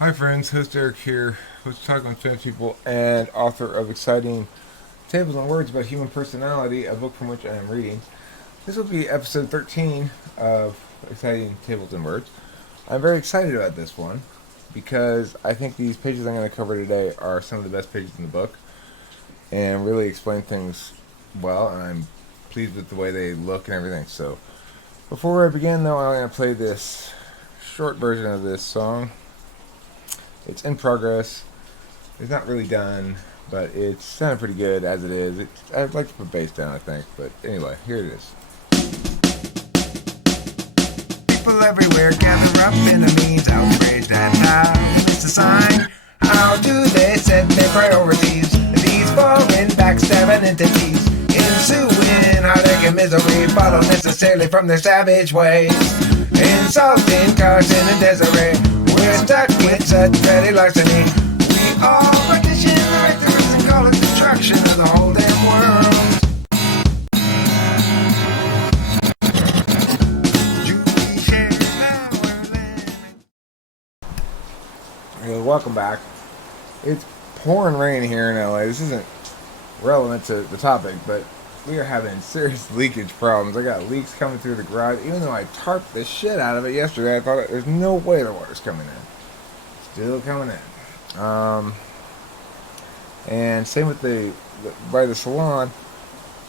Hi friends, host Eric here, host of Talking with Trans People and author of Exciting Tables and Words About Human Personality, a book from which I am reading. This will be episode 13 of Exciting Tables and Words. I'm very excited about this one because I think these pages I'm going to cover today are some of the best pages in the book and really explain things well, and I'm pleased with the way they look and everything. So before I begin though, I'm going to play this short version of this song. It's in progress. It's not really done, but it's sounded pretty good as it is. I'd like to put bass down, I think, but anyway, here it is. People everywhere gather up in the means, outraged and how it's a sign. How do they set their priorities? These foreign backstabbing entities ensuing heartache and misery follow necessarily from their savage ways. Insulting Carson and Desiree, we're stuck with such petty larceny. We all partition the right to rest and call it destruction of the whole damn world. Welcome back. It's pouring rain here in LA. This isn't relevant to the topic, but we are having serious leakage problems. I got leaks coming through the garage. Even though I tarped the shit out of it yesterday, I thought there's no way the water's coming in. Still coming in. And same with by the salon.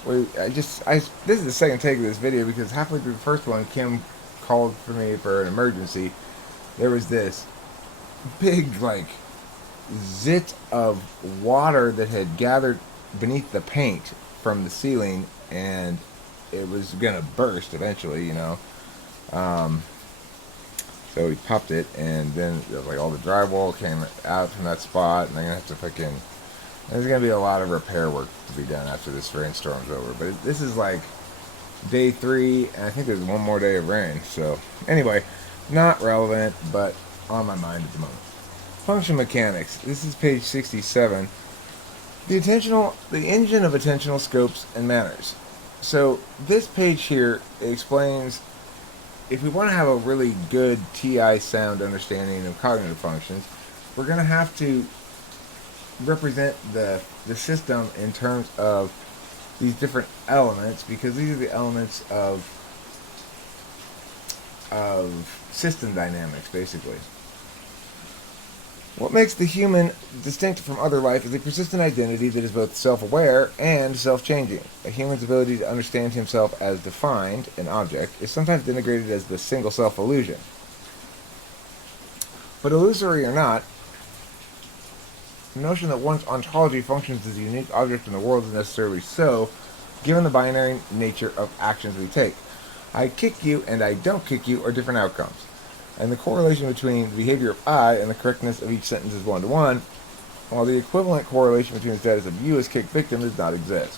This is the second take of this video because halfway through the first one, Kim called for me for an emergency. There was this big zit of water that had gathered beneath the paint from the ceiling, and it was gonna burst eventually, so we popped it, and then all the drywall came out from that spot, and I'm gonna have to there's gonna be a lot of repair work to be done after this rainstorm's over. But this is like day 3, and I think there's one more day of rain. So anyway, not relevant, but on my mind at the moment. Function mechanics. This is page 67. The engine of attentional scopes and manners. So this page here explains if we want to have a really good TI sound understanding of cognitive functions, we're going to have to represent the system in terms of these different elements, because these are the elements of system dynamics, basically. What makes the human distinct from other life is a persistent identity that is both self-aware and self-changing. A human's ability to understand himself as defined, an object, is sometimes denigrated as the single self illusion. But illusory or not, the notion that one's ontology functions as a unique object in the world is necessarily so, given the binary nature of actions we take. I kick you and I don't kick you are different outcomes. And the correlation between the behavior of I and the correctness of each sentence is 1-to-1, while the equivalent correlation between the status of you as kick victim does not exist.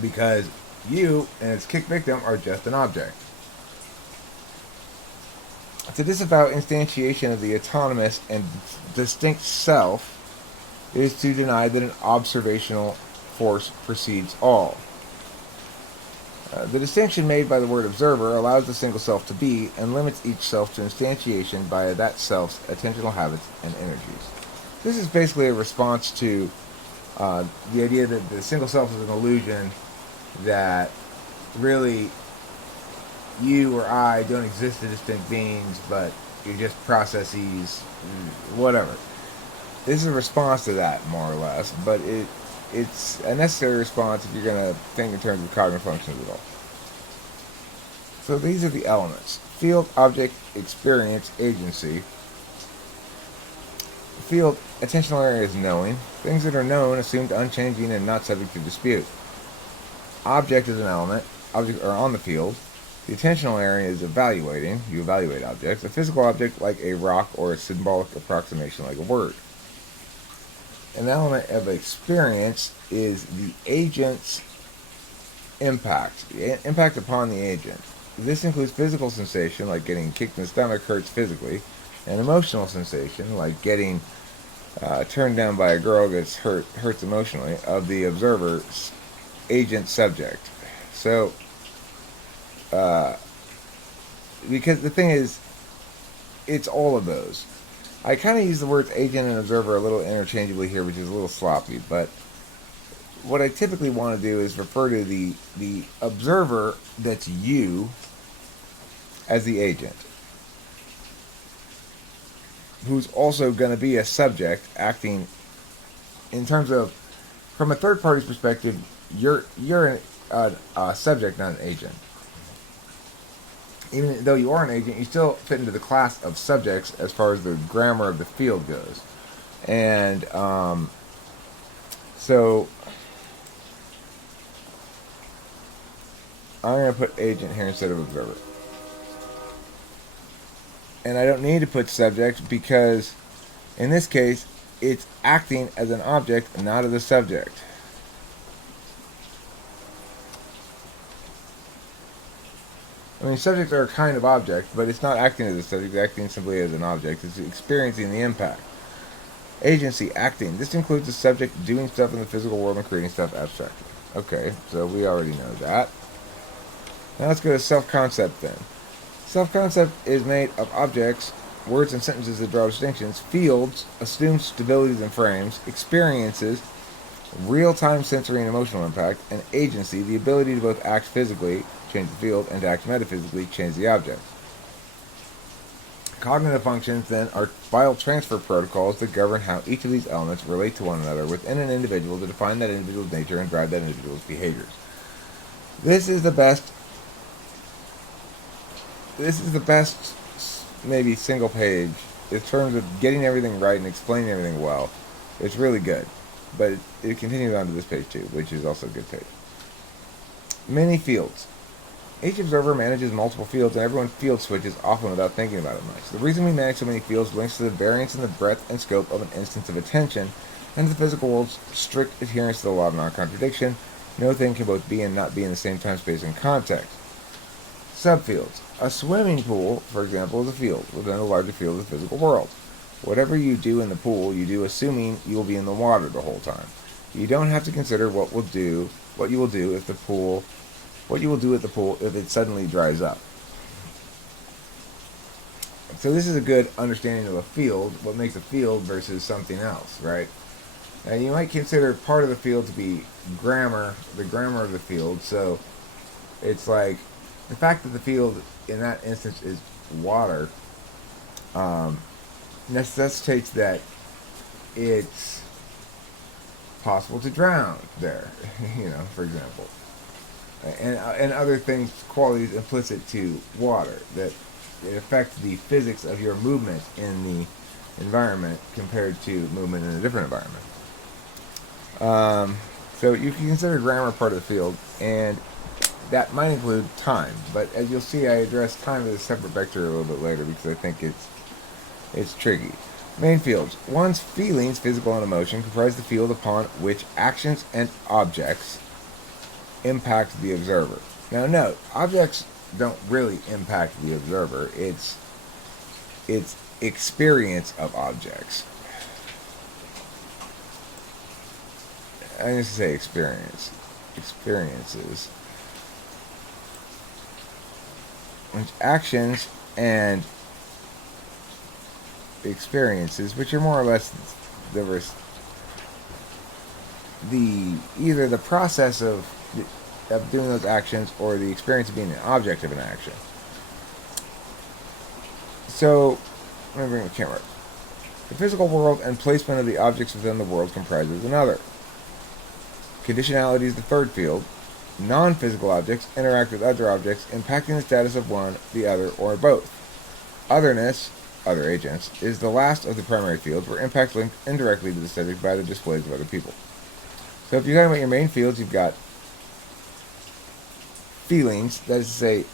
Because you and its kick victim are just an object. To disavow instantiation of the autonomous and distinct self is to deny that an observational force precedes all. The distinction made by the word observer allows the single self to be and limits each self to instantiation by that self's attentional habits and energies. This is basically a response to the idea that the single self is an illusion, that really you or I don't exist as distinct beings, but you're just processes, whatever. This is a response to that, more or less, but it's a necessary response if you're going to think in terms of cognitive functions at all. So these are the elements. Field, object, experience, agency. Field, attentional area is knowing. Things that are known, assumed unchanging, and not subject to dispute. Object is an element. Objects are on the field. The attentional area is evaluating. You evaluate objects. A physical object like a rock or a symbolic approximation like a word. An element of experience is the agent's impact. The impact upon the agent. This includes physical sensation, like getting kicked in the stomach hurts physically, and emotional sensation, like getting turned down by a girl gets hurts emotionally, of the observer's agent subject. So, because the thing is, it's all of those. I kind of use the words agent and observer a little interchangeably here, which is a little sloppy, but what I typically want to do is refer to the observer, that's you, as the agent, who's also going to be a subject acting in terms of, from a third party's perspective, you're a subject, not an agent. Even though you are an agent, you still fit into the class of subjects as far as the grammar of the field goes. And so I'm going to put agent here instead of observer. And I don't need to put subject because in this case it's acting as an object, not as a subject. I mean, subjects are a kind of object, but it's not acting as a subject, it's acting simply as an object. It's experiencing the impact. Agency, acting. This includes the subject doing stuff in the physical world and creating stuff abstractly. Okay, so we already know that. Now let's go to self-concept then. Self-concept is made of objects, words and sentences that draw distinctions, fields, assumed stabilities and frames, experiences, real-time sensory and emotional impact, and agency, the ability to both act physically, change the field, and to act metaphysically, change the object. Cognitive functions, then, are file transfer protocols that govern how each of these elements relate to one another within an individual to define that individual's nature and drive that individual's behaviors. This is the best maybe single page in terms of getting everything right and explaining everything well. It's really good. But it continues on to this page too, which is also a good page. Many fields. Each observer manages multiple fields, and everyone field switches often without thinking about it much. The reason we manage so many fields links to the variance in the breadth and scope of an instance of attention, and the physical world's strict adherence to the law of non-contradiction. No thing can both be and not be in the same time, space, and context. Subfields. A swimming pool, for example, is a field within a larger field of the physical world. Whatever you do in the pool, you do assuming you will be in the water the whole time. You don't have to consider what you will do if the pool if it suddenly dries up. So this is a good understanding of a field, what makes a field versus something else, right? And you might consider part of the field to be grammar, the grammar of the field. So it's like the fact that the field in that instance is water necessitates that it's possible to drown there, for example. And other things, qualities implicit to water, that it affects the physics of your movement in the environment compared to movement in a different environment. So you can consider grammar part of the field, and that might include time. But as you'll see, I address time as a separate vector a little bit later because I think it's tricky. Main fields. One's feelings, physical and emotion, comprise the field upon which actions and objects impact the observer. Now note, objects don't really impact the observer. It's experience of objects. I used to say experiences. Which actions and experiences, which are more or less either the process of doing those actions or the experience of being an object of an action. So, let me bring the camera up. The physical world and placement of the objects within the world comprises another. Conditionality is the third field. Non-physical objects interact with other objects, impacting the status of one, the other, or both. Otherness, other agents, is the last of the primary fields, where impacts link indirectly to the subject by the displays of other people. So if you're talking about your main fields, you've got feelings, that is to say,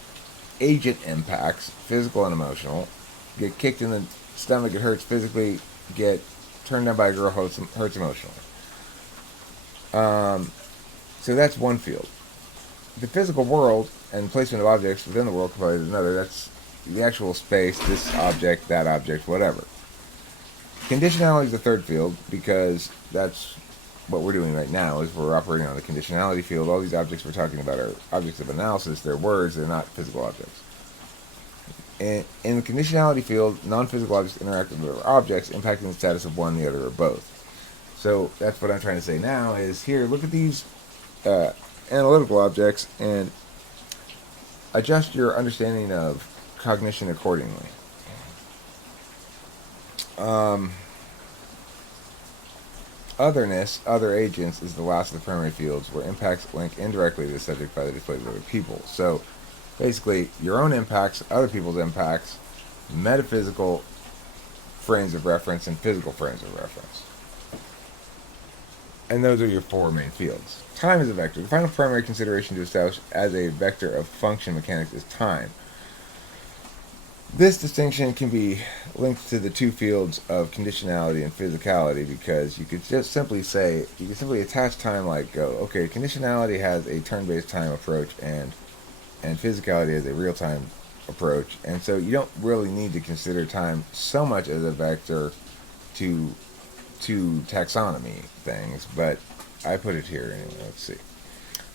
agent impacts, physical and emotional. Get kicked in the stomach, it hurts physically. Get turned down by a girl, hurts emotionally. So that's one field. The physical world and placement of objects within the world comprises another. That's the actual space, this object, that object, whatever. Conditionality is the third field because that's what we're doing right now, is we're operating on the conditionality field. All these objects we're talking about are objects of analysis. They're words. They're not physical objects. In the conditionality field, non-physical objects interact with other objects, impacting the status of one, the other, or both. So that's what I'm trying to say now is here, look at these analytical objects and adjust your understanding of cognition accordingly. Otherness, other agents, is the last of the primary fields where impacts link indirectly to the subject by the display of other people. So basically, your own impacts, other people's impacts, metaphysical frames of reference, and physical frames of reference. And those are your four main fields. Time is a vector. The final primary consideration to establish as a vector of function mechanics is time. This distinction can be linked to the two fields of conditionality and physicality because you could just simply say, you can simply attach time like, okay, conditionality has a turn-based time approach and physicality has a real-time approach. And so you don't really need to consider time so much as a vector to taxonomy things, but I put it here anyway. Let's see.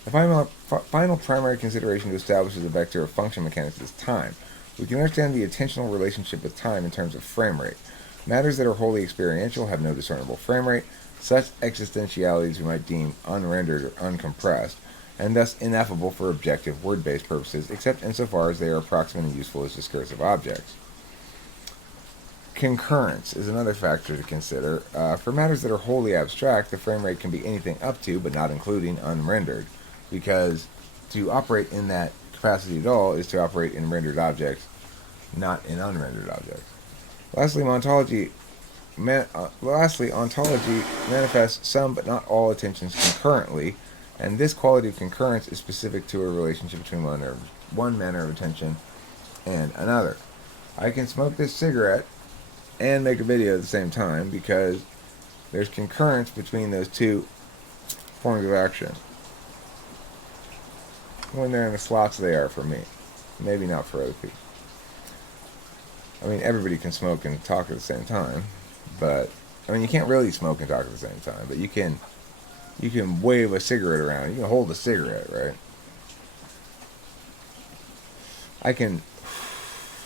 The final primary consideration to establish as a vector of function mechanics is time. We can understand the attentional relationship with time in terms of frame rate. Matters that are wholly experiential have no discernible frame rate. Such existentialities we might deem unrendered or uncompressed, and thus ineffable for objective word-based purposes, except insofar as they are approximate and useful as discursive objects. Concurrence is another factor to consider. For matters that are wholly abstract, the frame rate can be anything up to, but not including, unrendered, because to operate in that capacity at all is to operate in rendered objects, not in unrendered objects. Lastly, ontology manifests some but not all attentions concurrently, and this quality of concurrence is specific to a relationship between one manner of attention and another. I can smoke this cigarette and make a video at the same time because there's concurrence between those two forms of action. When they're in the slots they are for me. Maybe not for other people. I mean, everybody can smoke and talk at the same time, but I mean, you can't really smoke and talk at the same time, but you can wave a cigarette around. You can hold a cigarette, right? I can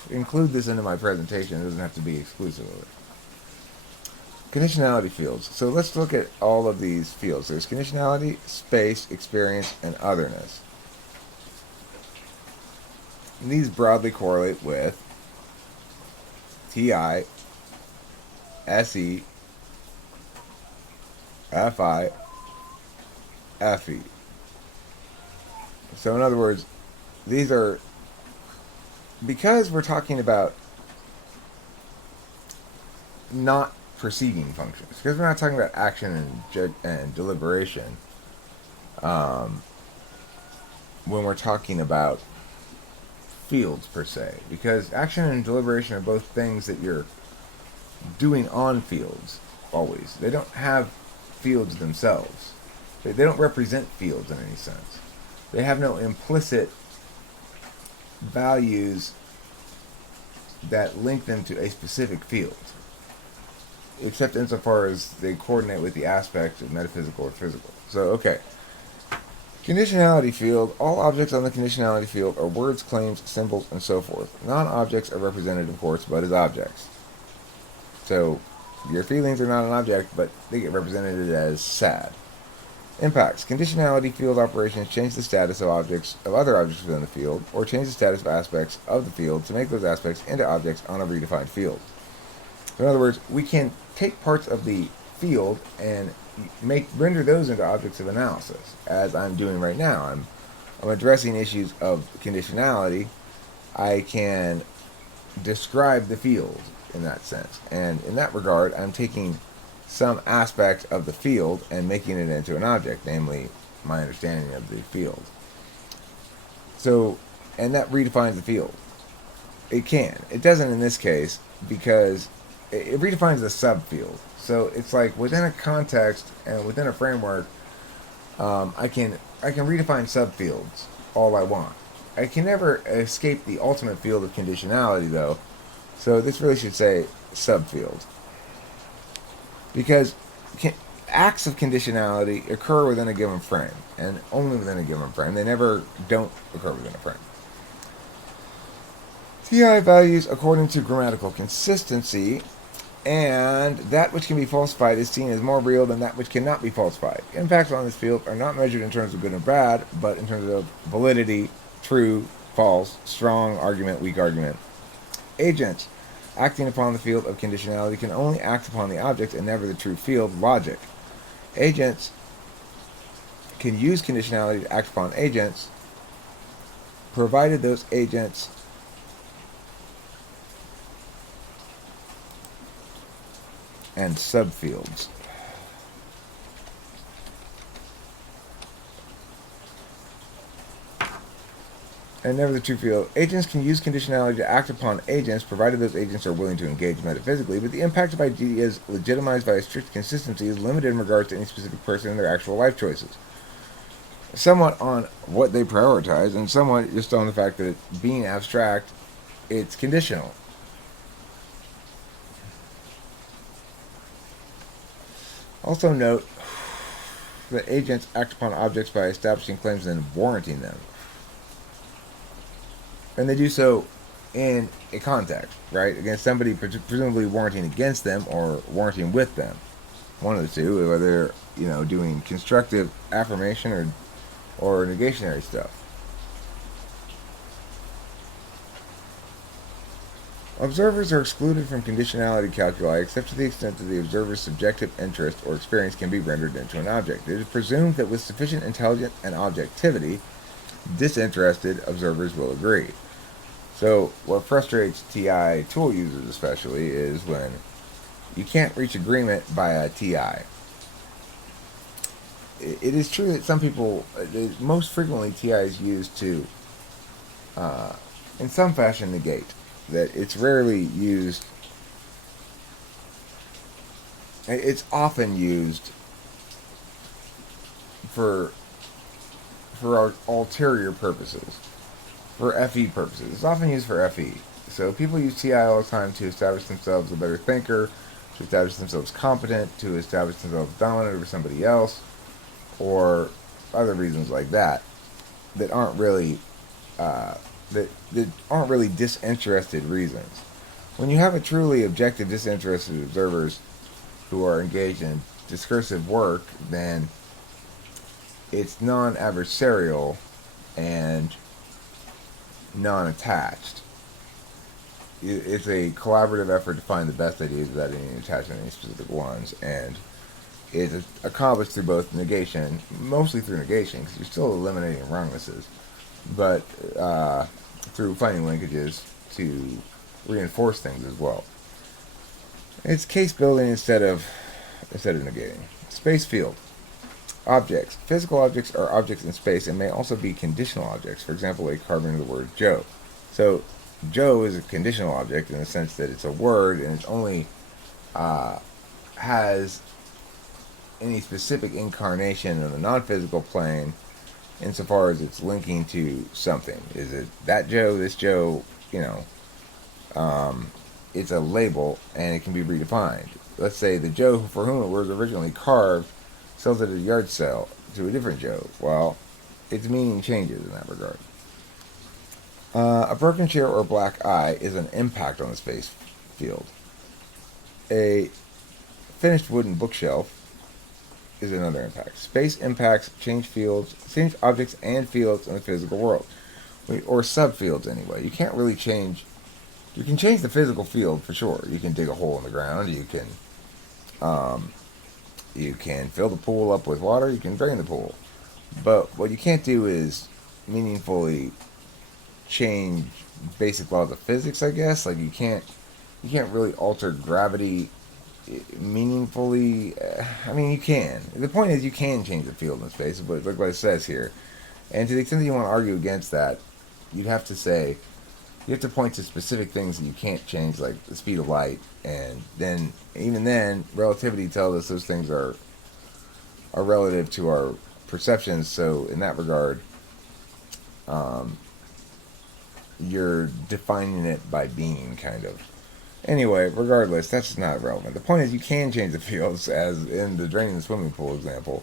include this into my presentation. It doesn't have to be exclusive of it. Conditionality fields. So let's look at all of these fields. There's conditionality, space, experience, and otherness. And these broadly correlate with TI, SE, FI, FE. So in other words, these are, because we're talking about not perceiving functions, because we're not talking about action and deliberation, when we're talking about fields per se, because action and deliberation are both things that you're doing on fields always. They don't have fields themselves. They don't represent fields in any sense. They have no implicit values that link them to a specific field, except insofar as they coordinate with the aspect of metaphysical or physical. So, okay. Conditionality field. All objects on the conditionality field are words, claims, symbols, and so forth. Non-objects are represented, of course, but as objects. So, your feelings are not an object, but they get represented as sad. Impacts. Conditionality field operations change the status of other objects within the field, or change the status of aspects of the field to make those aspects into objects on a redefined field. So in other words, we can take parts of the field and render those into objects of analysis, as I'm doing right now. I'm addressing issues of conditionality. I can describe the field in that sense, and in that regard, I'm taking some aspect of the field and making it into an object, namely my understanding of the field. So, and that redefines the field. It can. It doesn't in this case because it redefines the subfield. So it's like within a context and within a framework, I can redefine subfields all I want. I can never escape the ultimate field of conditionality, though. So this really should say subfield, because acts of conditionality occur within a given frame, and only within a given frame. They never don't occur within a frame. TI values according to grammatical consistency, and that which can be falsified is seen as more real than that which cannot be falsified. Impacts on this field are not measured in terms of good and bad, but in terms of validity, true, false, strong argument, weak argument. Agents acting upon the field of conditionality can only act upon the object and never the true field, logic. Agents can use conditionality to act upon agents, provided those agents and subfields. And never the true field. Agents can use conditionality to act upon agents, provided those agents are willing to engage metaphysically, but the impact of ideas legitimized by a strict consistency is limited in regards to any specific person and their actual life choices. Somewhat on what they prioritize, and somewhat just on the fact that it, being abstract, it's conditional. Also note that agents act upon objects by establishing claims and warranting them. And they do so in a context, right? Against somebody presumably warranting against them or warranting with them. One of the two, whether they're, doing constructive affirmation or negationary stuff. Observers are excluded from conditionality calculi except to the extent that the observer's subjective interest or experience can be rendered into an object. It is presumed that with sufficient intelligence and objectivity, disinterested observers will agree. So what frustrates TI tool users especially is when you can't reach agreement by a TI. It is true that some people, most frequently TI is used to, in some fashion, negate. That it's rarely used, it's often used for ulterior purposes, for FE purposes. It's often used for FE. So people use TI all the time to establish themselves a better thinker, to establish themselves competent, to establish themselves dominant over somebody else, or other reasons like that aren't really that aren't really disinterested reasons. When you have a truly objective, disinterested observers who are engaged in discursive work, then it's non-adversarial and non-attached. It's a collaborative effort to find the best ideas without any attachment to any specific ones, and it's accomplished through both negation, mostly through negation, because you're still eliminating wrongnesses, but through finding linkages to reinforce things as well. It's case building instead of negating. Space field. Objects. Physical objects are objects in space and may also be conditional objects. For example, a carbon of the word Joe. So Joe is a conditional object in the sense that it's a word and it only has any specific incarnation in the non-physical plane insofar as it's linking to something. Is it that Joe, this Joe, it's a label and it can be redefined. Let's say the Joe for whom it was originally carved sells it at a yard sale to a different Joe. Well, its meaning changes in that regard. A broken chair or black eye is an impact on the space field. A finished wooden bookshelf is another impact. Space impacts change objects and fields in the physical world, or subfields anyway. You can't really change. You can change the physical field for sure. You can dig a hole in the ground. You can fill the pool up with water. You can drain the pool, but what you can't do is meaningfully change basic laws of physics. I guess you can't really alter gravity meaningfully. I mean, you can. The point is, you can change the field in space, but look what it says here. And to the extent that you want to argue against that, you have to point to specific things that you can't change, like the speed of light, and even then, relativity tells us those things are relative to our perceptions. So in that regard, you're defining it by being, kind of. Anyway, regardless, that's not relevant. The point is, you can change the fields, as in the draining the swimming pool example,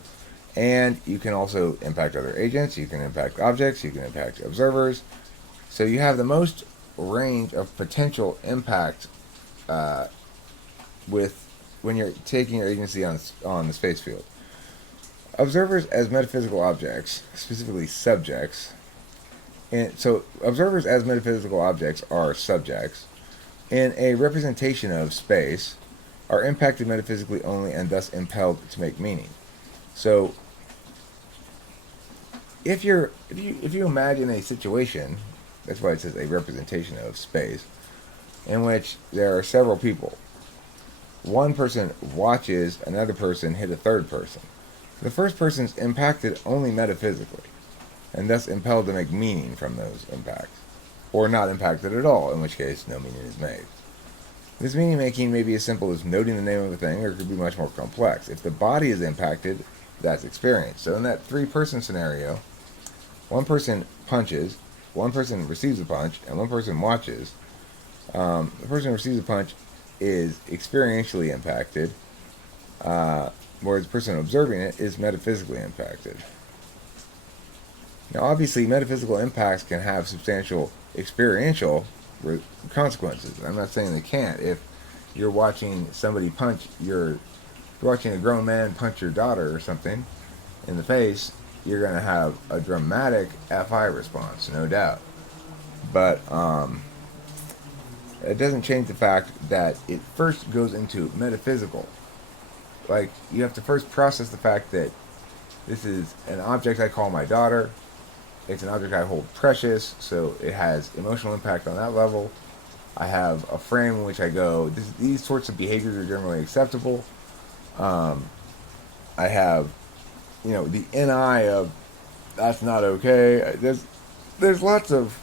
and you can also impact other agents, you can impact objects, you can impact observers. So you have the most range of potential impact with when you're taking your agency on the space field. Observers as metaphysical objects, specifically subjects, and so observers as metaphysical objects are subjects in a representation of space, are impacted metaphysically only and thus impelled to make meaning. So if you imagine a situation, that's why it says a representation of space, in which there are several people. One person watches another person hit a third person. The first person's impacted only metaphysically, and thus impelled to make meaning from those impacts, or not impacted at all, in which case no meaning is made. This meaning making may be as simple as noting the name of a thing, or it could be much more complex. If the body is impacted, that's experience. So in that three-person scenario, one person punches, one person receives a punch, and one person watches. The person who receives a punch is experientially impacted, whereas the person observing it is metaphysically impacted. Now, obviously, metaphysical impacts can have substantial experiential consequences. I'm not saying they can't. If you're watching somebody you're watching a grown man punch your daughter or something in the face, you're going to have a dramatic FI response, no doubt. But it doesn't change the fact that it first goes into metaphysical. Like, you have to first process the fact that this is an object I call my daughter. It's an object I hold precious, so it has emotional impact on that level. I have a frame in which I go, these sorts of behaviors are generally acceptable. I have, the NI of that's not okay. There's lots of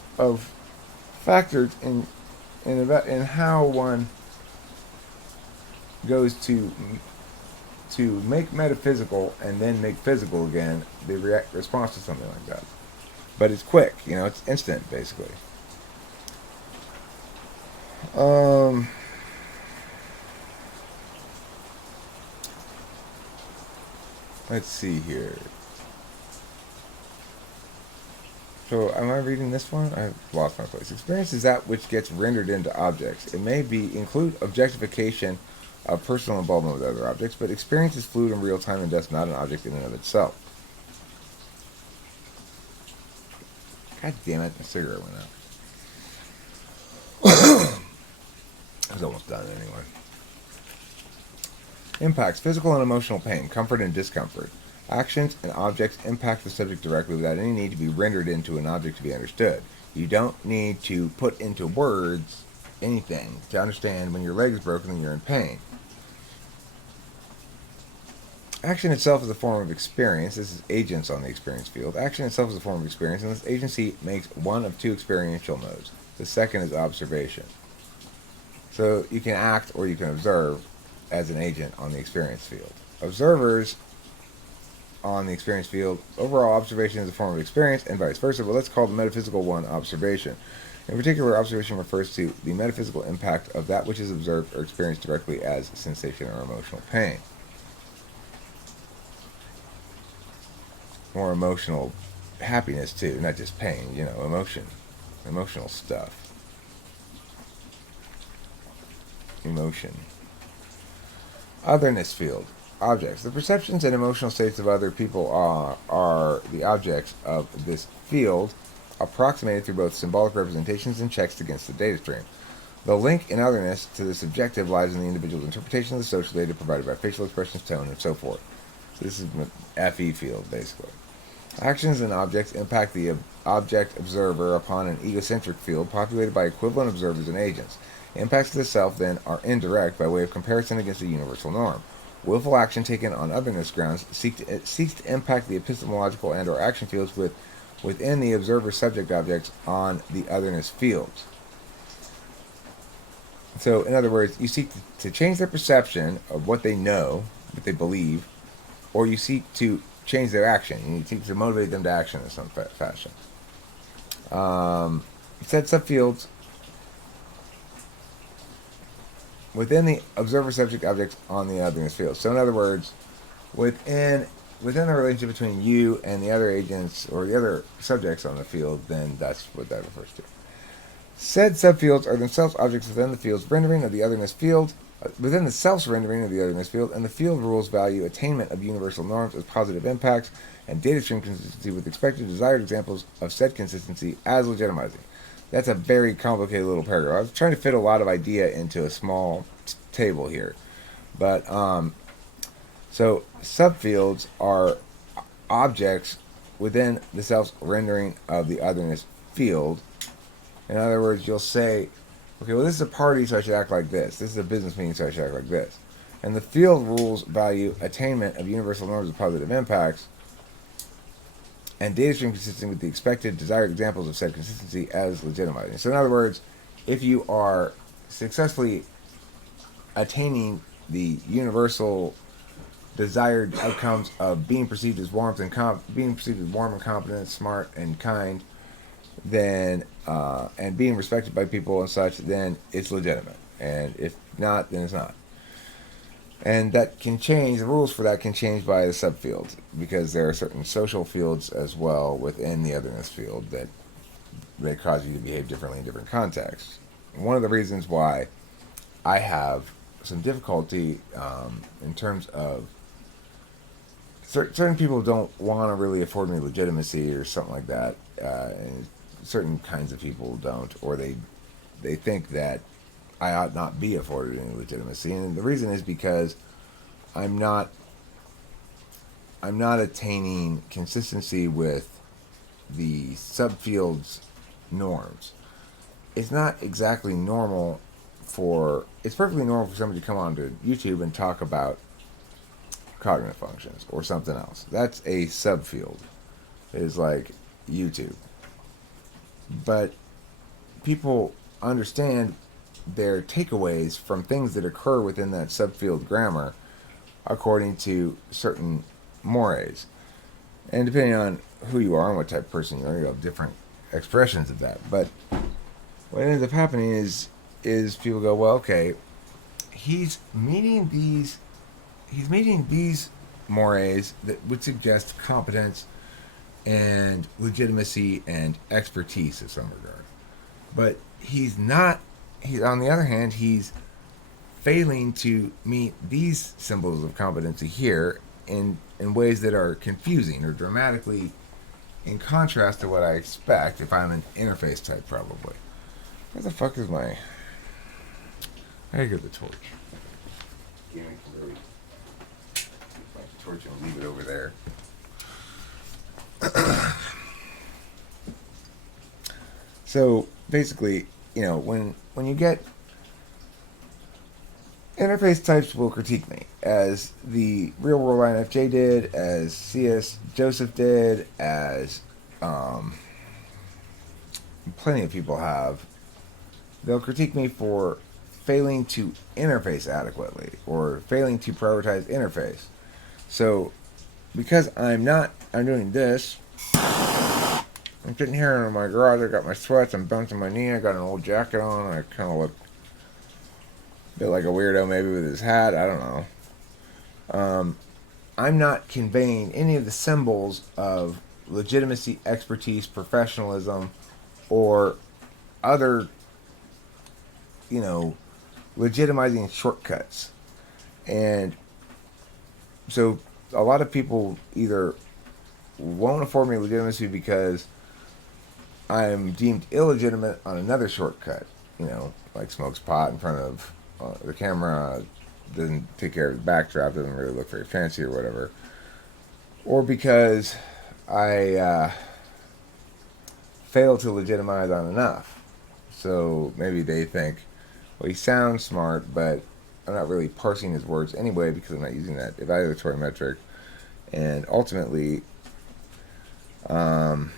factors in how one goes to make metaphysical and then make physical again the response to something like that. But it's quick, it's instant, basically. Let's see here. So, am I reading this one? I've lost my place. Experience is that which gets rendered into objects. It may include objectification of personal involvement with other objects, but experience is fluid in real time and thus not an object in and of itself. God damn it, my cigarette went out. I was almost done anyway. Impacts: physical and emotional pain, comfort and discomfort. Actions and objects impact the subject directly without any need to be rendered into an object to be understood. You don't need to put into words anything to understand when your leg is broken and you're in pain. Action itself is a form of experience. This is agents on the experience field. Action itself is a form of experience, and this agency makes one of two experiential modes. The second is observation. So you can act or you can observe as an agent on the experience field. Observers on the experience field, overall observation is a form of experience, and vice versa, but let's call the metaphysical one observation. In particular, observation refers to the metaphysical impact of that which is observed or experienced directly as sensation or emotional pain. Or emotional happiness too, not just pain, emotional stuff. Emotion. Otherness field. Objects. The perceptions and emotional states of other people are the objects of this field, approximated through both symbolic representations and checks against the data stream. The link in otherness to the subjective lies in the individual's interpretation of the social data provided by facial expressions, tone, and so forth. So this is the FE field, basically. Actions and objects impact the object observer upon an egocentric field populated by equivalent observers and agents. Impacts to the self, then, are indirect by way of comparison against a universal norm. Willful action taken on otherness grounds seeks to impact the epistemological and or action fields within the observer-subject objects on the otherness fields. So, in other words, you seek to change their perception of what they know, what they believe, or you seek to change their action. You seek to motivate them to action in some fashion. It said subfields within the observer-subject objects on the otherness field. So in other words, within the relationship between you and the other agents or the other subjects on the field, then that's what that refers to. Said subfields are themselves objects within the field's rendering of the otherness field, within the self's rendering of the otherness field, and the field rules value attainment of universal norms as positive impacts and data stream consistency with expected desired examples of said consistency as legitimizing. That's a very complicated little paragraph. I was trying to fit a lot of idea into a small table here. But, so subfields are objects within the self's rendering of the otherness field. In other words, you'll say, okay, well, this is a party, so I should act like this. This is a business meeting, so I should act like this. And the field rules value attainment of universal norms of positive impacts and data stream consistent with the expected desired examples of said consistency as legitimizing. So in other words, if you are successfully attaining the universal desired outcomes of being perceived as warmth and being perceived as warm and competent, smart and kind, then and being respected by people and such, then it's legitimate. And if not, then it's not. And that can change. The rules for that can change by the subfields because there are certain social fields as well within the otherness field that they cause you to behave differently in different contexts. One of the reasons why I have some difficulty in terms of certain people don't want to really afford me legitimacy or something like that. And certain kinds of people don't, or they think that I ought not be afforded any legitimacy, and the reason is because I'm not attaining consistency with the subfield's norms. It's not exactly normal for it's perfectly normal for somebody to come onto YouTube and talk about cognitive functions or something else. That's a subfield. It is like YouTube. But people understand their takeaways from things that occur within that subfield grammar according to certain mores. And depending on who you are and what type of person you are, you have different expressions of that. But what ends up happening is people go, well, okay, he's meeting these mores that would suggest competence and legitimacy and expertise of some regard. But he's not, on the other hand, he's failing to meet these symbols of competency here in ways that are confusing or dramatically in contrast to what I expect if I'm an interface type, probably. Where the fuck is my... I gotta get the torch. Can't really my torch and leave it over there. So basically, when you get interface types will critique me, as the real world INFJ did, as C.S. Joseph did, as plenty of people have. They'll critique me for failing to interface adequately or failing to prioritize interface. So because I'm doing this. I'm sitting here in my garage. I got my sweats. I'm bouncing my knee. I got an old jacket on. I kind of look a bit like a weirdo maybe with his hat. I don't know. I'm not conveying any of the symbols of legitimacy, expertise, professionalism, or other, legitimizing shortcuts. And so a lot of people either won't afford me legitimacy because I'm deemed illegitimate on another shortcut, like smokes pot in front of the camera, doesn't take care of the backdrop, doesn't really look very fancy or whatever. Or because I fail to legitimize on enough. So maybe they think, well, he sounds smart, but I'm not really parsing his words anyway because I'm not using that evaluatory metric. And ultimately, my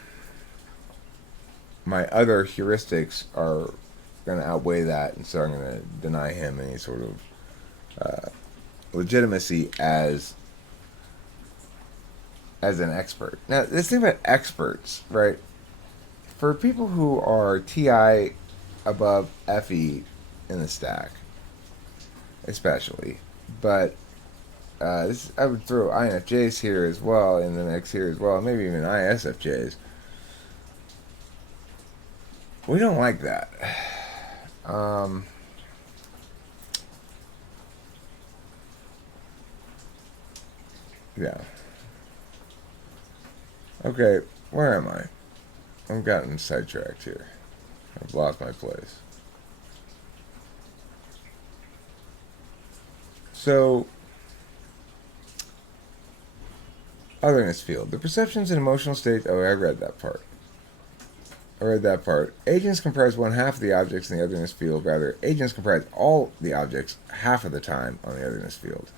other heuristics are going to outweigh that, and so I'm going to deny him any sort of legitimacy as an expert. Now, this thing about experts, right? For people who are TI above FE in the stack, especially, but I would throw INFJs here as well in the mix here as well, maybe even ISFJs. We don't like that. Yeah. Okay, where am I? I've gotten sidetracked here. I've lost my place. So, otherness field. The perceptions and emotional states. Oh, I read that part. Agents comprise one half of the objects in the otherness field. Rather, agents comprise all the objects half of the time on the otherness field.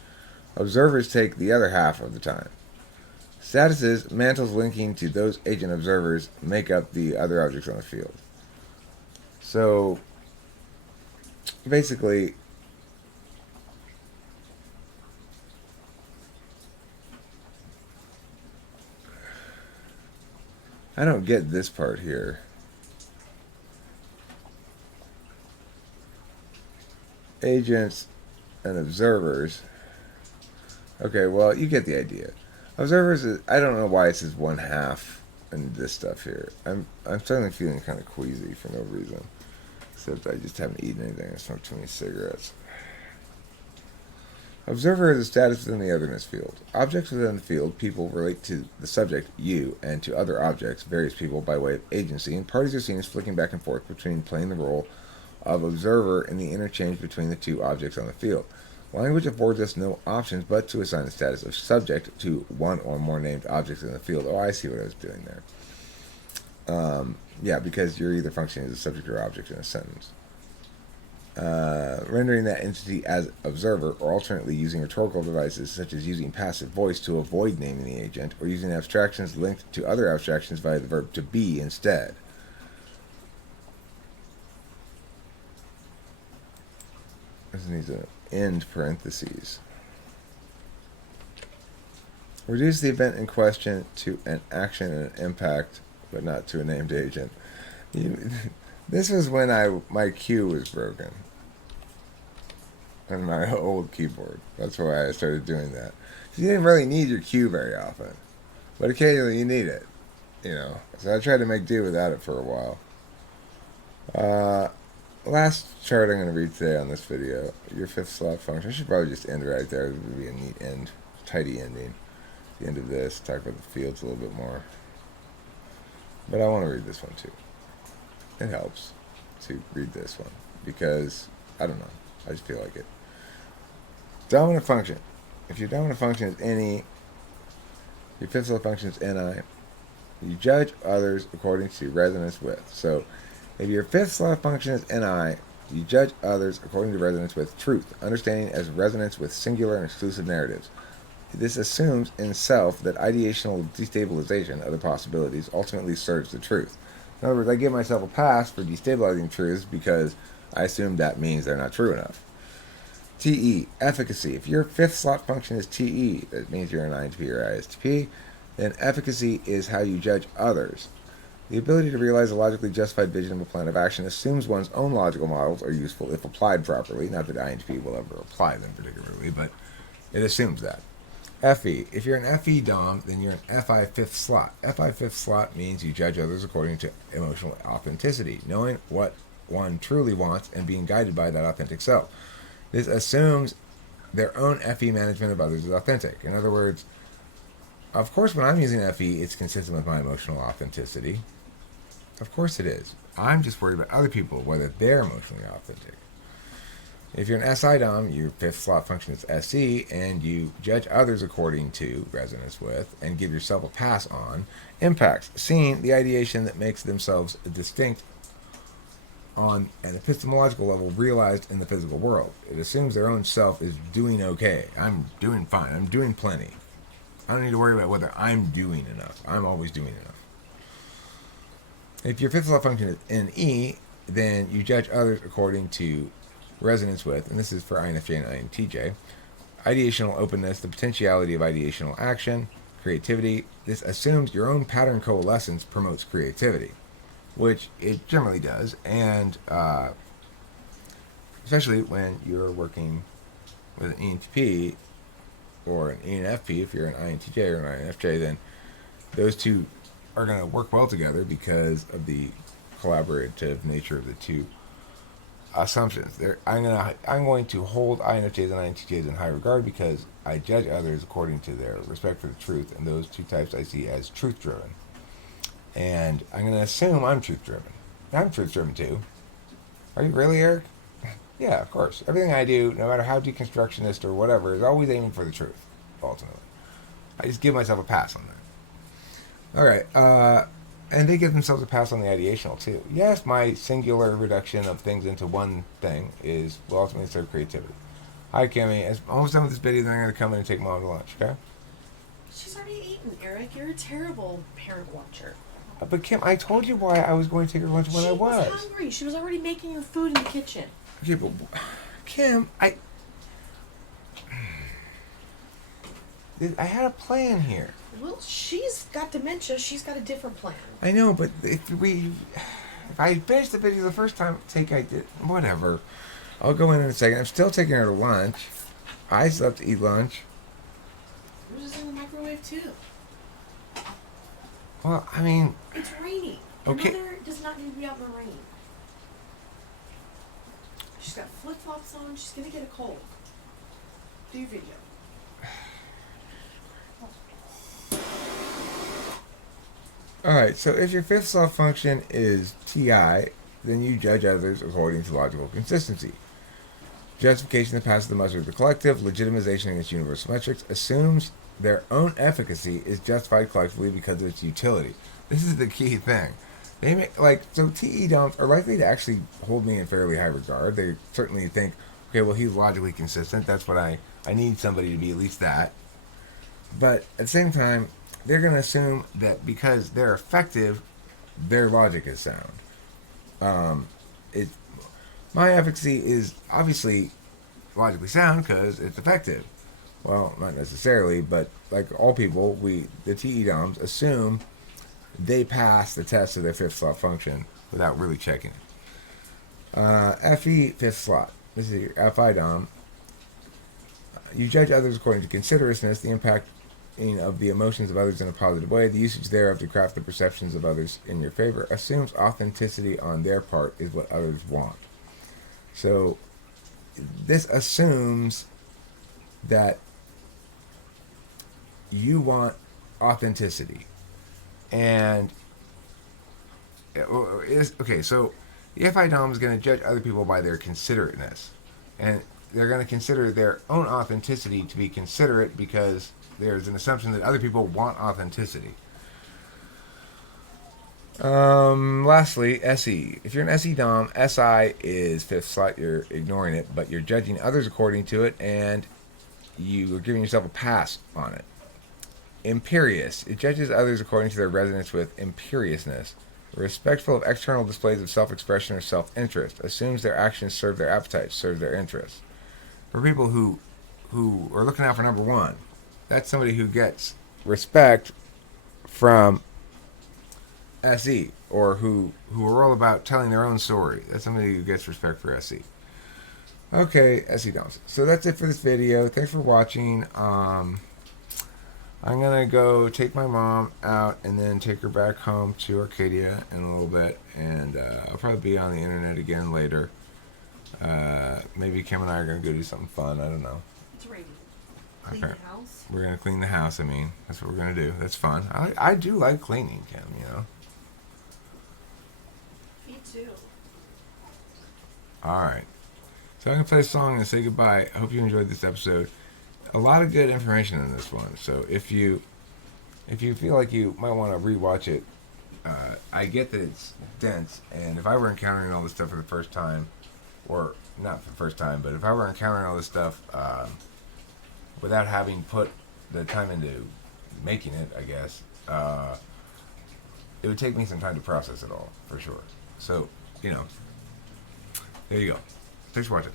Observers take the other half of the time. Statuses, mantles linking to those agent observers, make up the other objects on the field. So, basically, I don't get this part here. Agents and observers. Okay, well, you get the idea. Observers, I don't know why it says one half and this stuff here. I'm suddenly feeling kind of queasy for no reason. Except I just haven't eaten anything. I smoked too many cigarettes. Observer is a status within the otherness field. Objects within the field, people relate to the subject, you, and to other objects, various people, by way of agency, and parties are seen as flicking back and forth between playing the role of observer in the interchange between the two objects on the field. Language affords us no options but to assign the status of subject to one or more named objects in the field. Oh, I see what I was doing there. Yeah, because you're either functioning as a subject or object in a sentence. Rendering that entity as observer, or alternately using rhetorical devices such as using passive voice to avoid naming the agent, or using abstractions linked to other abstractions via the verb to be instead. This needs an end parentheses. Reduce the event in question to an action and an impact, but not to a named agent. This was when my cue was broken on my old keyboard. That's why I started doing that. You didn't really need your cue very often, but occasionally you need it, So I tried to make do without it for a while. Last chart I'm going to read today on this video, your fifth slot function. I should probably just end right there. It would be a neat end, tidy ending. The end of this, talk about the fields a little bit more. But I want to read this one too. It helps to read this one because, I don't know, I just feel like it. Dominant function. If your dominant function is any, your fifth slot function is ni, you judge others according to resonance with. So, if your fifth slot function is ni, you judge others according to resonance with truth, understanding as resonance with singular and exclusive narratives. This assumes in self that ideational destabilization of the possibilities ultimately serves the truth. In other words, I give myself a pass for destabilizing truths because I assume that means they're not true enough. TE, efficacy. If your fifth slot function is TE, that means you're an INTP or ISTP, then efficacy is how you judge others. The ability to realize a logically justified vision of a plan of action assumes one's own logical models are useful if applied properly. Not that INTP will ever apply them particularly, but it assumes that. FE. If you're an FE Dom, then you're an FI fifth slot. FI fifth slot means you judge others according to emotional authenticity, knowing what one truly wants and being guided by that authentic self. This assumes their own FE management of others is authentic. In other words, of course, when I'm using FE, it's consistent with my emotional authenticity. Of course it is. I'm just worried about other people, whether they're emotionally authentic. If you're an SI Dom, your fifth slot function is SE, and you judge others according to resonance with and give yourself a pass on impacts, seeing the ideation that makes themselves distinct on an epistemological level realized in the physical world. It assumes their own self is doing okay. I'm doing fine. I'm doing plenty. I don't need to worry about whether I'm doing enough. I'm always doing enough. If your fifth slot function is NE, then you judge others according to resonance with, and this is for INFJ and INTJ, ideational openness, the potentiality of ideational action, creativity. This assumes your own pattern coalescence promotes creativity, which it generally does, and especially when you're working with an ENTP or an ENFP. If you're an INTJ or an INFJ, then those two are going to work well together because of the collaborative nature of the two assumptions. I'm going to hold INFJs and INTJs in high regard because I judge others according to their respect for the truth, and those two types I see as truth-driven. And I'm going to assume I'm truth-driven. I'm truth-driven too. Are you really, Eric? Yeah, of course. Everything I do, no matter how deconstructionist or whatever, is always aiming for the truth, ultimately. I just give myself a pass on that. All right. And they give themselves a pass on the ideational, too. Yes, my singular reduction of things into one thing will ultimately serve creativity. Hi, Kimmy. I'm almost done with this video, then I'm going to come in and take Mom to lunch, okay? She's already eaten, Eric. You're a terrible parent watcher. But, Kim, I told you why I was going to take her lunch when I was. She was hungry. She was already making her food in the kitchen. Okay, but, Kim, I had a plan here. Well, she's got dementia. She's got a different plan. I know, but if I finished the video the first time I did, whatever. I'll go in a second. I'm still taking her to lunch. I still have to eat lunch. Yours is in the microwave, too. Well, I mean... It's raining. Okay. Your mother does not need to be out in the rain. She's got flip-flops on. She's going to get a cold. Do your video. Alright, so if your fifth self function is TI, then you judge others according to logical consistency. Justification that passes the muster of the collective, legitimization against universal metrics, assumes their own efficacy is justified collectively because of its utility. This is the key thing. They make, so TE DOMs are likely to actually hold me in fairly high regard. They certainly think, okay, well, he's logically consistent. That's what I need somebody to be at least that. But at the same time, they're going to assume that because they're effective, their logic is sound. My efficacy is obviously logically sound because it's effective. Well, not necessarily, but like all people, the TE DOMs assume they pass the test of their fifth slot function without really checking it. FE, fifth slot. This is your FI DOM. You judge others according to considerateness, the impact of the emotions of others in a positive way. The usage thereof to craft the perceptions of others in your favor assumes authenticity on their part is what others want. So this assumes that you want authenticity. And okay, so the FI DOM is going to judge other people by their considerateness. And they're going to consider their own authenticity to be considerate because there's an assumption that other people want authenticity. Lastly, SE. If you're an SE DOM, SI is fifth slot. You're ignoring it, but you're judging others according to it, and you are giving yourself a pass on it. Imperious. It judges others according to their resonance with imperiousness. Respectful of external displays of self-expression or self-interest. Assumes their actions serve their appetites, serve their interests. For people who are looking out for number one, that's somebody who gets respect from SE, or who are all about telling their own story. That's somebody who gets respect for SE. Okay, SE DOMs. So that's it for this video. Thanks for watching. I'm going to go take my mom out and then take her back home to Arcadia in a little bit. And I'll probably be on the internet again later. Maybe Kim and I are going to go do something fun. I don't know. It's raining. Clean the house. We're going to clean the house, That's what we're going to do. That's fun. I do like cleaning, Kim, Me too. Alright. So I'm going to play a song and say goodbye. I hope you enjoyed this episode. A lot of good information in this one. So if you feel like you might want to rewatch it, I get that it's dense. And if I were encountering all this stuff for the first time, or not for the first time, but if I were encountering all this stuff without having put the time into making it, I guess, it would take me some time to process it all, for sure. So, there you go. Thanks for watching.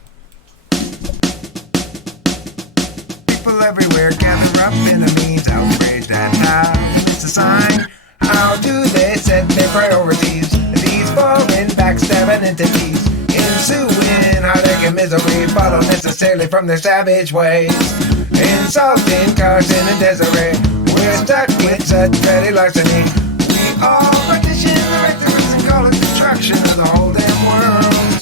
People everywhere gather up in the means, outraged and how it's a sign. How do they set their priorities? These foreign backstabbing entities, ensuing heartache and misery, follow necessarily from their savage ways. Insulting Carson and Desiree, we're stuck with such petty larceny. We all partition the right to and call it the try. destruction of the whole damn world.